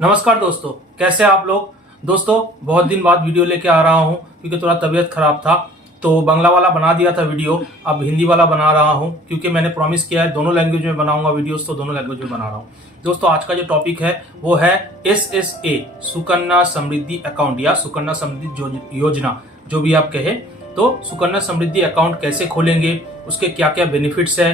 नमस्कार दोस्तों, कैसे हैं आप लोग। दोस्तों, बहुत दिन बाद वीडियो लेके आ रहा हूं क्योंकि थोड़ा तबीयत खराब था। तो बांग्ला वाला बना दिया था वीडियो, अब हिंदी वाला बना रहा हूं क्योंकि मैंने प्रॉमिस किया है दोनों लैंग्वेज में बनाऊंगा वीडियोस, तो दोनों लैंग्वेज में बना रहा हूं। दोस्तों, आज का जो टॉपिक है वो है SSA सुकन्या समृद्धि अकाउंट या सुकन्या समृद्धि योजना, जो भी आप कहे। तो सुकन्या समृद्धि अकाउंट कैसे खोलेंगे, उसके क्या क्या बेनिफिट्स है,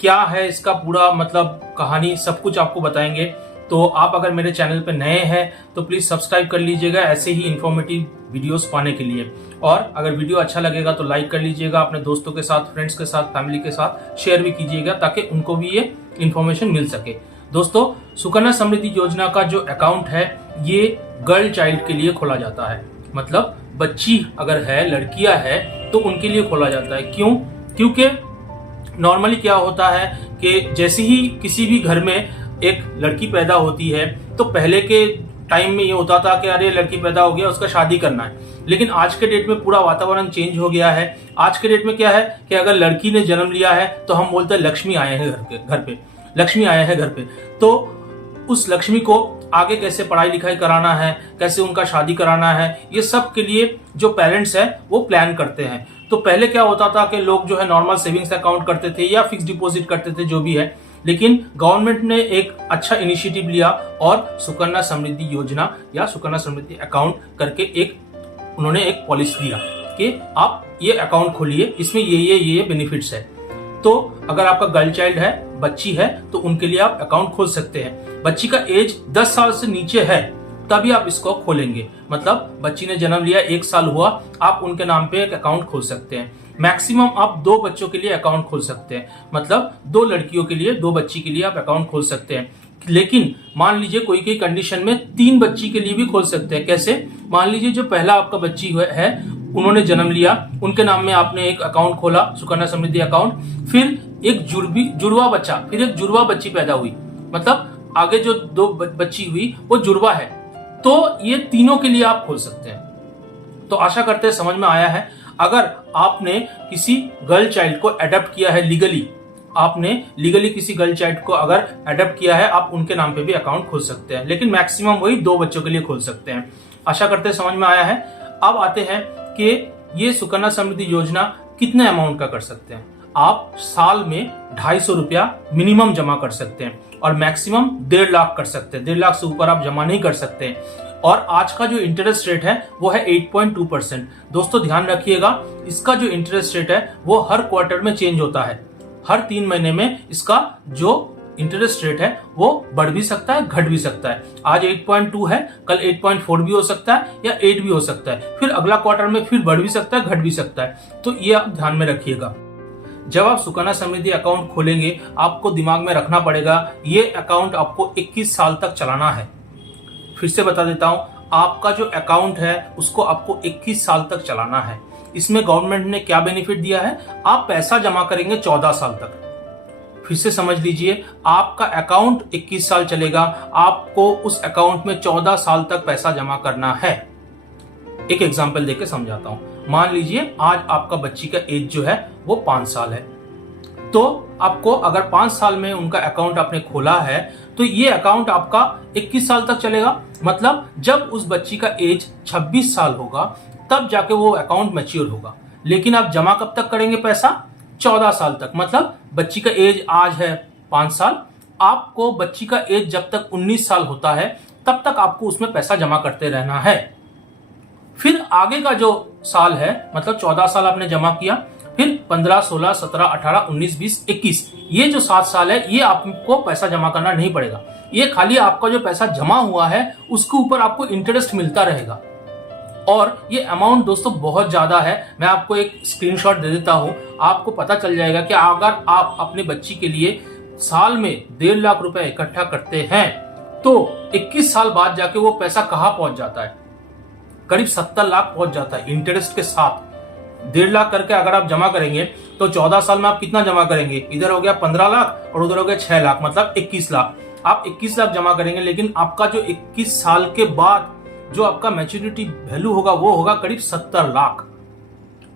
क्या है इसका पूरा मतलब कहानी, सब कुछ आपको बताएंगे। तो आप अगर मेरे चैनल पे नए हैं तो प्लीज सब्सक्राइब कर लीजिएगा ऐसे ही इंफॉर्मेटिव वीडियोस पाने के लिए। और अगर वीडियो अच्छा लगेगा तो लाइक कर लीजिएगा, अपने दोस्तों के साथ, फ्रेंड्स के साथ, फैमिली के साथ शेयर भी कीजिएगा ताकि उनको भी ये इन्फॉर्मेशन मिल सके। दोस्तों, सुकन्या समृद्धि योजना का जो अकाउंट है ये गर्ल चाइल्ड के लिए खोला जाता है। मतलब बच्ची अगर है, लड़कियां है तो उनके लिए खोला जाता है। क्यों? क्योंकि नॉर्मली क्या होता है कि जैसे ही किसी भी घर में एक लड़की पैदा होती है तो पहले के टाइम में ये होता था कि अरे लड़की पैदा हो गया, उसका शादी करना है। लेकिन आज के डेट में पूरा वातावरण चेंज हो गया है। आज के डेट में क्या है कि अगर लड़की ने जन्म लिया है तो हम बोलते हैं लक्ष्मी आए हैं घर पे, लक्ष्मी आए हैं घर पे। तो उस लक्ष्मी को आगे कैसे पढ़ाई लिखाई कराना है, कैसे उनका शादी कराना है, ये सब के लिए जो पेरेंट्स है वो प्लान करते हैं। तो पहले क्या होता था कि लोग जो है नॉर्मल सेविंग्स अकाउंट करते थे या फिक्स डिपॉजिट करते थे, जो भी है। लेकिन गवर्नमेंट ने एक अच्छा इनिशिएटिव लिया और सुकन्या समृद्धि योजना या सुकन्या समृद्धि अकाउंट करके उन्होंने एक पॉलिसी दिया कि आप ये अकाउंट खोलिए, इसमें ये बेनिफिट्स है। तो अगर आपका गर्ल चाइल्ड है, बच्ची है, तो उनके लिए आप अकाउंट खोल सकते हैं। बच्ची का एज 10 साल से नीचे है तभी आप इसको खोलेंगे। मतलब बच्ची ने जन्म लिया, 1 साल हुआ, आप उनके नाम पे एक अकाउंट खोल सकते हैं। मैक्सिमम आप 2 बच्चों के लिए अकाउंट खोल सकते हैं। मतलब 2 लड़कियों के लिए, 2 बच्ची के लिए आप अकाउंट खोल सकते हैं। लेकिन मान लीजिए कोई कंडीशन में 3 बच्ची के लिए भी खोल सकते हैं। कैसे? मान लीजिए जो पहला आपका बच्ची है, उन्होंने जन्म लिया, उनके नाम में आपने एक अकाउंट खोला, सुकन्या समृद्धि अकाउंट। फिर एक जुड़वा बच्चा, फिर एक जुड़वा बच्ची पैदा हुई, मतलब आगे जो 2 बच्ची हुई वो जुड़वा है, तो ये तीनों के लिए आप खोल सकते हैं। तो आशा करते हैं समझ में आया है। अगर आपने किसी गर्ल चाइल्ड को अडॉप्ट किया है लीगली, आपने लीगली किसी गर्ल चाइल्ड को अगर अडॉप्ट किया है, आप उनके नाम पे भी अकाउंट खोल सकते हैं। लेकिन मैक्सिमम वही 2 बच्चों के लिए खोल सकते हैं। आशा करते हैं समझ में आया है। अब आते हैं कि ये सुकन्या समृद्धि योजना कितने अमाउंट का कर सकते हैं। आप साल में 250 रुपया मिनिमम जमा कर सकते हैं और मैक्सिमम 1.5 लाख कर सकते हैं। 1.5 लाख से ऊपर आप जमा नहीं कर सकते। और आज का जो इंटरेस्ट रेट है वो है 8.2%। दोस्तों ध्यान रखिएगा, इसका जो इंटरेस्ट रेट है वो हर क्वार्टर में चेंज होता है। हर 3 महीने में इसका जो इंटरेस्ट रेट है वो बढ़ भी सकता है, घट भी सकता है। आज 8.2 है, कल 8.4 भी हो सकता है या 8 भी हो सकता है। फिर अगला क्वार्टर में फिर बढ़ भी सकता है, घट भी सकता है। तो ये आप ध्यान में रखिएगा। जब आप सुकन्या समृद्धि अकाउंट खोलेंगे, आपको दिमाग में रखना पड़ेगा ये अकाउंट आपको 21 साल तक चलाना है। फिर से बता देता हूं, आपका जो अकाउंट है उसको आपको 21 साल तक चलाना है। इसमें गवर्नमेंट ने क्या बेनिफिट दिया है, आप पैसा जमा करेंगे 14 साल तक। फिर से समझ लीजिए, आपका अकाउंट 21 साल चलेगा, आपको उस अकाउंट में 14 साल तक पैसा जमा करना है। एक एग्जांपल देके समझाता हूं। मान लीजिए आज आपका बच्ची का एज जो है वो 5 साल है, तो आपको अगर 5 साल में उनका अकाउंट आपने खोला है तो ये अकाउंट आपका 21 साल तक चलेगा। मतलब जब उस बच्ची का एज 26 साल होगा तब जाके वो अकाउंट मैच्योर होगा। लेकिन आप जमा कब तक करेंगे पैसा? 14 साल तक। मतलब बच्ची का एज आज है 5 साल, आपको बच्ची का एज जब तक 19 साल होता है तब तक आपको उसमें पैसा जमा करते रहना है। फिर आगे का जो साल है, मतलब 14 साल आपने जमा किया, फिर 15, 16, 17, 18, 19, 20, 21, ये जो 7 साल है ये आपको पैसा जमा करना नहीं पड़ेगा। ये खाली आपका जो पैसा जमा हुआ है उसके ऊपर आपको इंटरेस्ट मिलता रहेगा। और ये अमाउंट दोस्तों बहुत ज्यादा है। मैं आपको एक स्क्रीनशॉट दे देता हूं, आपको पता चल जाएगा कि अगर आप अपने बच्ची के लिए साल में 1.5 लाख रुपए इकट्ठा करते हैं तो 21 साल बाद जाके वो पैसा कहां पहुंच जाता है? करीब 70 लाख पहुंच जाता है इंटरेस्ट के साथ। 1.5 लाख करके अगर आप जमा करेंगे तो 14 साल में आप कितना जमा करेंगे? इधर हो गया 15 लाख और उधर हो गया 6 लाख, मतलब 21 लाख। आप 21 लाख जमा करेंगे, लेकिन आपका जो 21 साल के बाद जो आपका मैच्योरिटी वैल्यू होगा वो होगा करीब 70 लाख।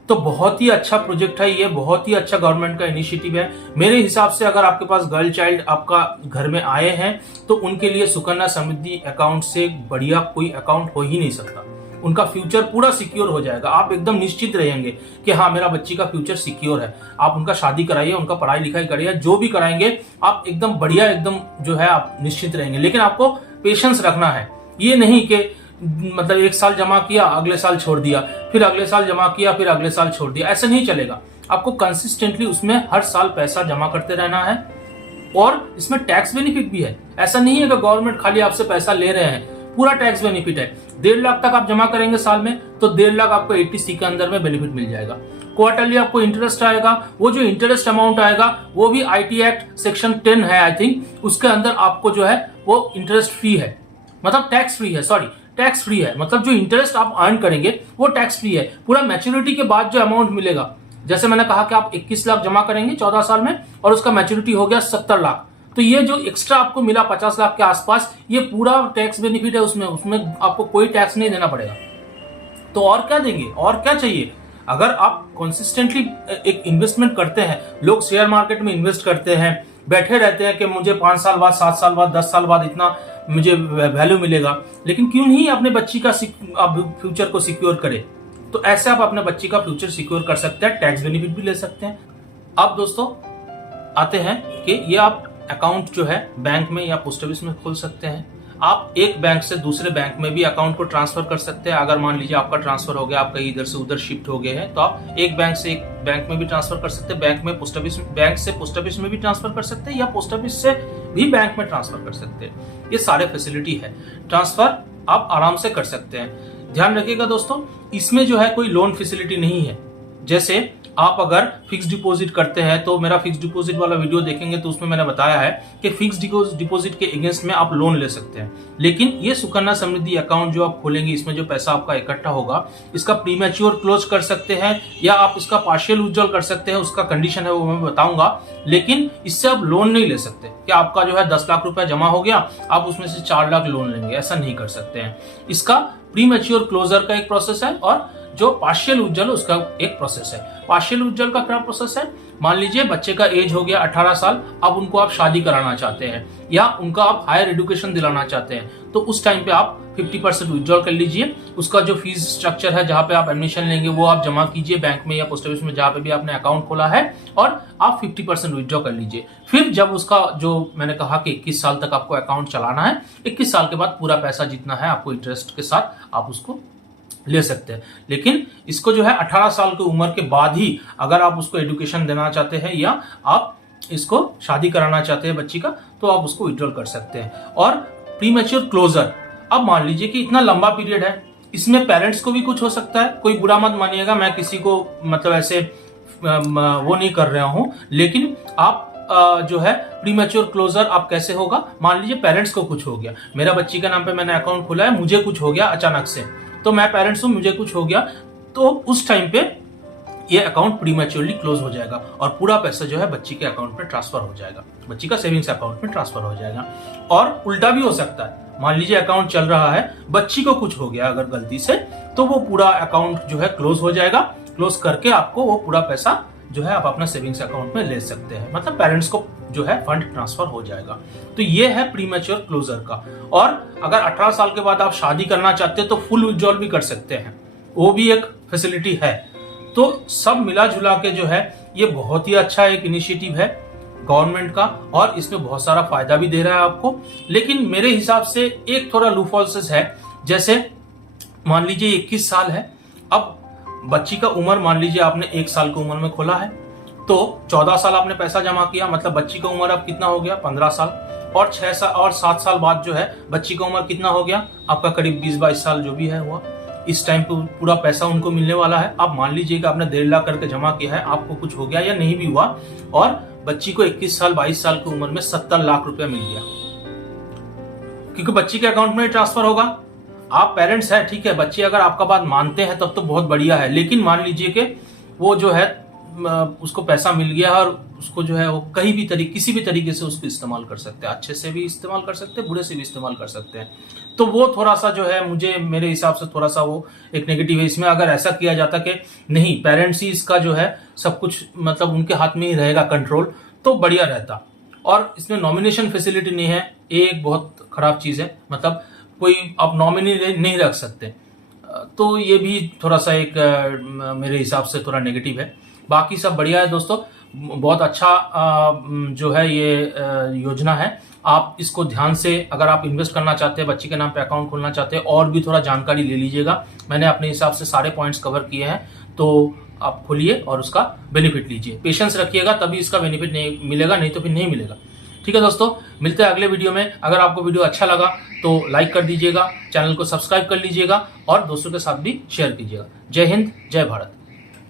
तो बहुत ही अच्छा प्रोजेक्ट है ये, बहुत ही अच्छा गवर्नमेंट का इनिशिएटिव है। मेरे हिसाब से अगर आपके पास गर्ल चाइल्ड आपका घर में आए हैं तो उनके लिए सुकन्या समृद्धि अकाउंट से बढ़िया कोई अकाउंट हो ही नहीं सकता। उनका फ्यूचर पूरा सिक्योर हो जाएगा, आप एकदम निश्चित रहेंगे कि हाँ मेरा बच्ची का फ्यूचर सिक्योर है। आप उनका शादी कराइए, उनका पढ़ाई लिखाई कराइए, जो भी कराएंगे आप एकदम बढ़िया, एकदम जो है आप निश्चित रहेंगे। लेकिन आपको पेशेंस रखना है, ये नहीं कि मतलब 1 साल जमा किया अगले साल छोड़ दिया, फिर अगले साल जमा किया फिर अगले साल छोड़ दिया, ऐसा नहीं चलेगा। आपको कंसिस्टेंटली उसमें हर साल पैसा जमा करते रहना है। और इसमें टैक्स बेनिफिट भी है, ऐसा नहीं है कि गवर्नमेंट खाली आपसे पैसा ले रहे हैं, पूरा टैक्स बेनिफिट है। 1.5 लाख तक आप जमा करेंगे साल में तो 1.5 लाख आपको 80C के अंदर में बेनिफिट मिल जाएगा। क्वार्टरली आपको इंटरेस्ट आएगा, वो जो इंटरेस्ट अमाउंट आएगा वो भी IT एक्ट सेक्शन 10 है आई थिंक, उसके अंदर आपको जो है वो इंटरेस्ट फ्री है, मतलब टैक्स फ्री है, सॉरी टैक्स फ्री है, मतलब जो इंटरेस्ट आप अर्न करेंगे वो टैक्स फ्री है। पूरा मैच्योरिटी के बाद जो अमाउंट मिलेगा, जैसे मैंने कहा कि आप 21 लाख जमा करेंगे 14 साल में और उसका मैच्योरिटी हो गया 70 लाख, तो ये जो एक्स्ट्रा आपको मिला 50 लाख के आसपास, ये पूरा टैक्स बेनिफिट है, उसमें आपको कोई टैक्स नहीं देना पड़ेगा। तो और क्या देंगे, और क्या चाहिए? अगर आप कंसिस्टेंटली एक इन्वेस्टमेंट करते हैं, लोग शेयर मार्केट में इन्वेस्ट करते हैं, बैठे रहते हैं कि मुझे 5 साल बाद, 7 साल बाद, 10 साल बाद इतना मुझे वैल्यू मिलेगा, लेकिन क्यों नहीं अपने बच्ची का फ्यूचर को सिक्योर करे? तो ऐसे आप अपने बच्ची का फ्यूचर सिक्योर कर सकते हैं, टैक्स बेनिफिट भी ले सकते हैं। अब दोस्तों आते हैं कि ये आप अकाउंट जो है बैंक में या पोस्ट ऑफिस में खोल सकते हैं। आप एक बैंक से दूसरे बैंक में भी अकाउंट को ट्रांसफर कर सकते हैं। अगर मान लीजिए आपका ट्रांसफर हो गया, आप कहीं इधर से उधर शिफ्ट हो गए हैं, तो आप एक बैंक से एक बैंक में भी ट्रांसफर कर सकते हैं, बैंक से पोस्ट ऑफिस में भी ट्रांसफर कर सकते हैं, या पोस्ट ऑफिस से भी बैंक में ट्रांसफर कर सकते हैं। ये सारे फैसिलिटी है, ट्रांसफर आप आराम से कर सकते हैं। ध्यान रखिएगा दोस्तों, इसमें जो है कोई लोन फैसिलिटी नहीं है। जैसे आप अगर फिक्स डिपॉजिट करते हैं, तो मेरा फिक्स डिपॉजिट वाला वीडियो देखेंगे तो उसमें मैंने बताया है कि फिक्स डिपॉजिट के अगेंस्ट में आप लोन ले सकते हैं। लेकिन ये सुकन्या समृद्धि अकाउंट जो आप खोलेंगे, इसमें जो पैसा आपका इकट्ठा होगा, इसका प्रीमैच्योर क्लोज कर सकते हैं या आप इसका पार्शियल विड्रॉल कर सकते हैं। उसका कंडीशन है वो मैं बताऊंगा, लेकिन इससे आप लोन नहीं ले सकते कि आपका जो है 10 लाख रुपया जमा हो गया, आप उसमें से 4 लाख लोन लेंगे, ऐसा नहीं कर सकते हैं। इसका प्रीमैच्योर क्लोजर का एक प्रोसेस है और जो पार्शियल विड्रॉल उसका एक प्रोसेस है। पार्शियल विड्रॉल का क्या प्रोसेस है? मान लीजिए बच्चे का एज हो गया 18 साल, अब उनको आप शादी कराना चाहते हैं या उनका आप हायर एजुकेशन दिलाना चाहते हैं, तो उस टाइम पे आप 50% विड्रॉल कर लीजिए। उसका जो फीस स्ट्रक्चर है, जहां पे आप एडमिशन लेंगे, वो आप जमा कीजिए बैंक में या पोस्ट ऑफिस में, जहां पे भी आपने अकाउंट खोला है, और आप 50% विड्रॉ कर लीजिए। फिर जब उसका जो मैंने कहा कि 21 साल तक आपको अकाउंट चलाना है, 21 साल के बाद पूरा पैसा जितना है आपको इंटरेस्ट के साथ आप उसको ले सकते हैं। लेकिन इसको जो है 18 साल की उम्र के बाद ही, अगर आप उसको एजुकेशन देना चाहते हैं या आप इसको शादी कराना चाहते हैं बच्ची का, तो आप उसको विड्रॉल कर सकते हैं। और प्रीमैच्योर क्लोजर, अब मान लीजिए कि इतना लंबा पीरियड है, इसमें पेरेंट्स को भी कुछ हो सकता है, कोई बुरा मत मानिएगा, मैं किसी को मतलब ऐसे वो नहीं कर रहा हूं, लेकिन आप जो है प्रीमैच्योर क्लोजर आप कैसे होगा? मान लीजिए पेरेंट्स को कुछ हो गया, मेरा बच्ची के नाम पे मैंने अकाउंट खोला है, मुझे कुछ हो गया अचानक से, तो मैं पेरेंट्स हूं, मुझे कुछ हो गया, तो उस टाइम पे ये अकाउंट प्रीमैच्योरली क्लोज हो जाएगा और पूरा पैसा जो है बच्ची के अकाउंट में ट्रांसफर हो जाएगा, बच्ची का सेविंग्स अकाउंट में ट्रांसफर हो जाएगा। और उल्टा भी हो सकता है, मान लीजिए अकाउंट चल रहा है, बच्ची को कुछ हो गया अगर गलती से, तो वो पूरा अकाउंट जो है क्लोज हो जाएगा। क्लोज करके आपको वो पूरा पैसा जो है आप अपना सेविंग्स अकाउंट में ले सकते हैं, मतलब पेरेंट्स को जो है फंड ट्रांसफर हो जाएगा। तो ये है प्रीमैच्योर क्लोजर का। और अगर 18 साल के बाद आप शादी करना चाहते हैं तो फुल विड्रॉल भी कर सकते हैं, वो भी एक फैसिलिटी है। तो सब मिला जुला के जो है ये बहुत ही अच्छा एक इनिशिएटिव है गवर्नमेंट का, और इसमें बहुत सारा फायदा भी दे रहा है आपको। लेकिन मेरे हिसाब से एक थोड़ा लूफॉल्स है, जैसे मान लीजिए 21 साल है, अब बच्ची का उम्र मान लीजिए आपने 1 साल की उम्र में खोला है, तो 14 साल आपने पैसा जमा किया, मतलब बच्ची का उम्र अब कितना हो गया? 15 साल। और 6 साल और 7 साल बाद जो है बच्ची का उम्र कितना हो गया? आपका करीब 20-22 साल जो भी है हुआ। इस टाइम पे पूरा पैसा उनको मिलने वाला है। अब मान लीजिए कि आपने 1.5 लाख करके जमा किया है, आपको कुछ हो गया या नहीं भी हुआ, और बच्ची को 21 साल 22 साल की उम्र में 70 लाख रुपया मिल गया, क्योंकि बच्ची के अकाउंट में ट्रांसफर होगा। आप पेरेंट्स हैं, ठीक है, बच्चे अगर आपका बात मानते हैं तब तो बहुत बढ़िया है, लेकिन मान लीजिए कि वो जो है उसको पैसा मिल गया और उसको जो है वो कहीं भी तरीके किसी भी तरीके से उसको इस्तेमाल कर सकते हैं, अच्छे से भी इस्तेमाल कर सकते हैं, बुरे से भी इस्तेमाल कर सकते हैं। तो वो थोड़ा सा जो है मुझे मेरे हिसाब से थोड़ा सा वो एक नेगेटिव है। इसमें अगर ऐसा किया जाता कि नहीं, पेरेंट्स ही इसका जो है सब कुछ मतलब उनके हाथ में ही रहेगा कंट्रोल, तो बढ़िया रहता। और इसमें नॉमिनेशन फैसिलिटी नहीं है, ये एक बहुत खराब चीज है। मतलब कोई आप नॉमिनी नहीं रख सकते, तो ये भी थोड़ा सा एक मेरे हिसाब से थोड़ा नेगेटिव है। बाकी सब बढ़िया है दोस्तों, बहुत अच्छा जो है ये योजना है। आप इसको ध्यान से, अगर आप इन्वेस्ट करना चाहते हैं, बच्ची के नाम पे अकाउंट खोलना चाहते हैं, और भी थोड़ा जानकारी ले लीजिएगा। मैंने अपने हिसाब से सारे पॉइंट्स कवर किए हैं, तो आप खोलिए और उसका बेनिफिट लीजिए। पेशेंस रखिएगा तभी इसका बेनिफिट नहीं मिलेगा, नहीं तो फिर नहीं मिलेगा। ठीक है दोस्तों, मिलते हैं अगले वीडियो में। अगर आपको वीडियो अच्छा लगा तो लाइक कर दीजिएगा, चैनल को सब्सक्राइब कर लीजिएगा और दोस्तों के साथ भी शेयर कीजिएगा। जय हिंद, जय भारत।